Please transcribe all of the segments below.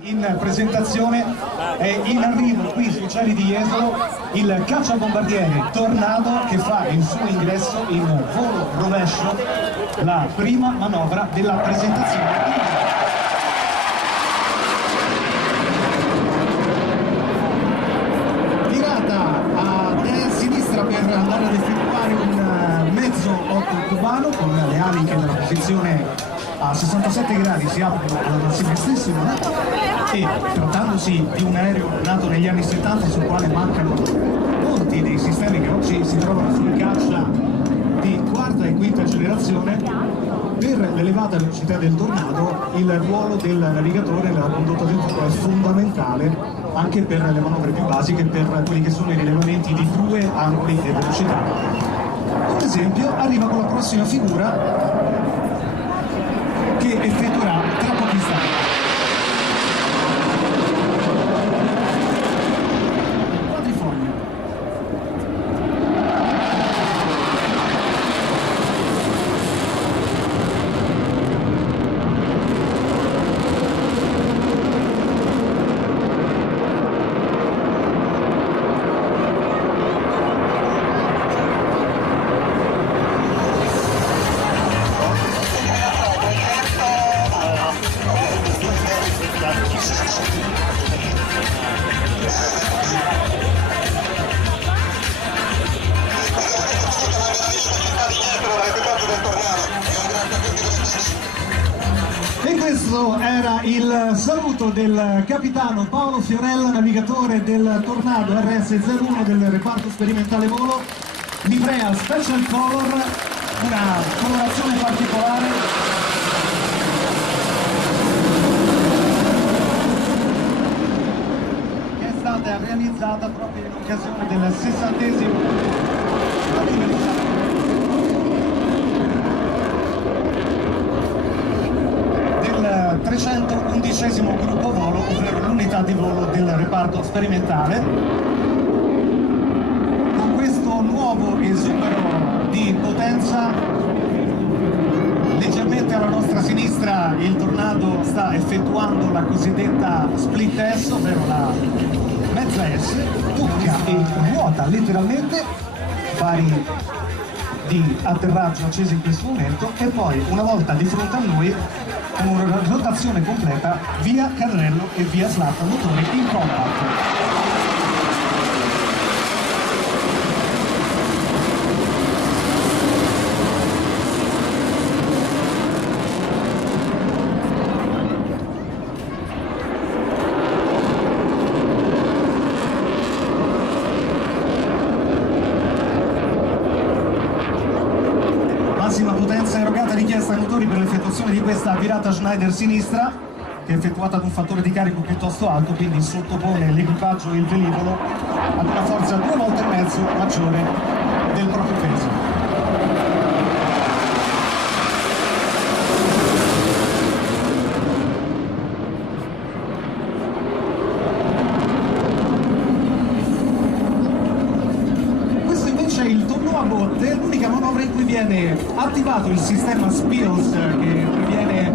In presentazione è in arrivo qui sui cieli di Jesolo il cacciabombardiere Tornado che fa il suo ingresso in volo rovescio, la prima manovra della presentazione. Per andare ad effettuare un mezzo 8 cubano con le ali che nella posizione a 67 gradi si aprono alla massima estensione, e trattandosi di un aereo nato negli anni 70 sul quale mancano molti dei sistemi che oggi si trovano sulle caccia di quarta e quinta generazione, per l'elevata velocità del Tornado il ruolo del navigatore nella condotta del volo è fondamentale anche per le manovre più basiche, per quelli che sono i rilevamenti di grue, angoli e velocità. Ad esempio arriva con la prossima figura che effettuerà tra pochi istanti. E questo era il saluto del capitano Paolo Fiorella, navigatore del Tornado RS-01 del reparto sperimentale volo, livrea Special Color, una colorazione particolare che è stata realizzata proprio in occasione del 60° anniversario del 311° gruppo volo, ovvero l'unità di volo del reparto sperimentale. Con questo nuovo esubero di potenza, leggermente alla nostra sinistra il Tornado sta effettuando la cosiddetta split S, ovvero la mezza S, tocca e ruota letteralmente, fari di atterraggio accesi in questo momento, e poi una volta di fronte a noi con una rotazione completa via carrello e via slat motore in combat. Massima potenza erogata richiesta ai motori per l'effettuazione di questa virata Schneider sinistra, che è effettuata ad un fattore di carico piuttosto alto, quindi sottopone l'equipaggio e il velivolo ad una forza 2,5 volte maggiore del proprio peso. Il tonneau a botte, l'unica manovra in cui viene attivato il sistema SPIOS che previene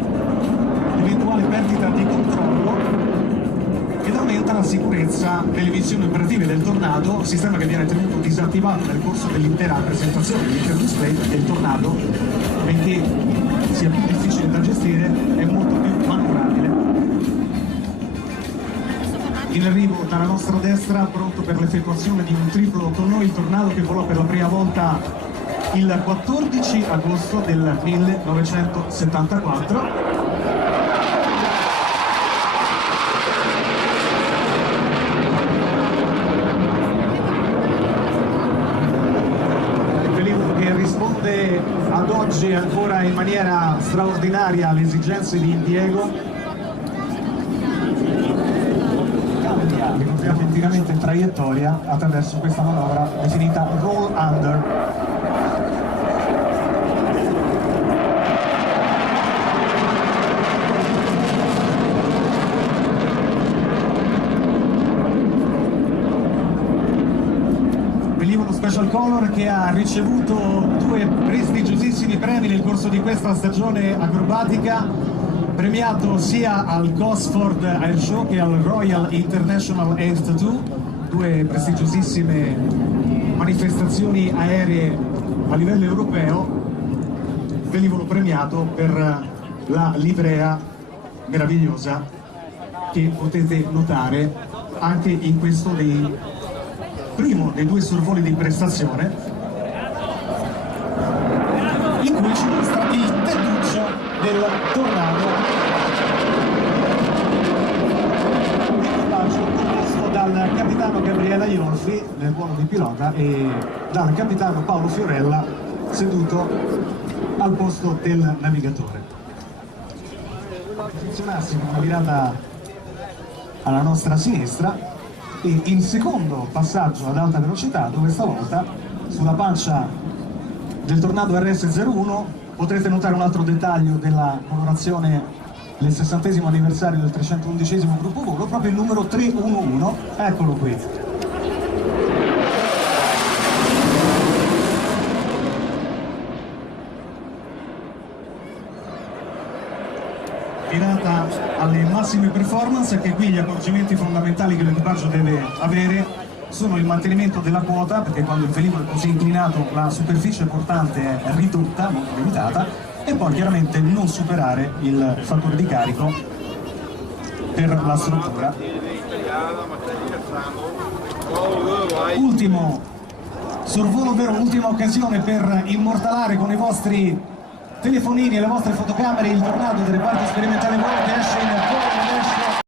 l'eventuale perdita di controllo ed aumenta la sicurezza delle missioni operative del Tornado, sistema che viene tenuto disattivato nel corso dell'intera presentazione dell'intero display, perché il Tornado, benché sia più difficile da gestire, è molto più manovrabile. In arrivo dalla nostra destra, pronto per l'effettuazione di un triplo con noi, il Tornado che volò per la prima volta il 14 agosto del 1974. Il velivolo che risponde ad oggi ancora in maniera straordinaria alle esigenze di impiego, che entriamo interamente in traiettoria attraverso questa manovra definita roll under. Velivolo Special Color che ha ricevuto 2 prestigiosissimi premi nel corso di questa stagione acrobatica. premiato sia al Gosford Air Show che al Royal International Air Tattoo, due prestigiosissime manifestazioni aeree a livello europeo. Velivolo premiato per la livrea meravigliosa che potete notare anche in questo primo dei due sorvoli di prestazione, in cui ci mostra il tettuccio del Tornado, equipaggio composto dal capitano Gabriele Iorfi nel ruolo di pilota e dal capitano Paolo Fiorella seduto al posto del navigatore. Posizionarsi con una virata alla nostra sinistra e il secondo passaggio ad alta velocità, dove stavolta sulla pancia del Tornado RS-01 potrete notare un altro dettaglio della colorazione del 60° anniversario del 311° gruppo volo, proprio il numero 311, eccolo qui. Virata alle massime performance, anche qui gli accorgimenti fondamentali che l'equipaggio deve avere sono il mantenimento della quota, perché quando il velivolo è così inclinato la superficie portante è ridotta, molto limitata, e poi chiaramente non superare il fattore di carico per la struttura. Ultimo sorvolo, ovvero ultima occasione per immortalare con i vostri telefonini e le vostre fotocamere il Tornado del reparto sperimentale volo che esce in volo.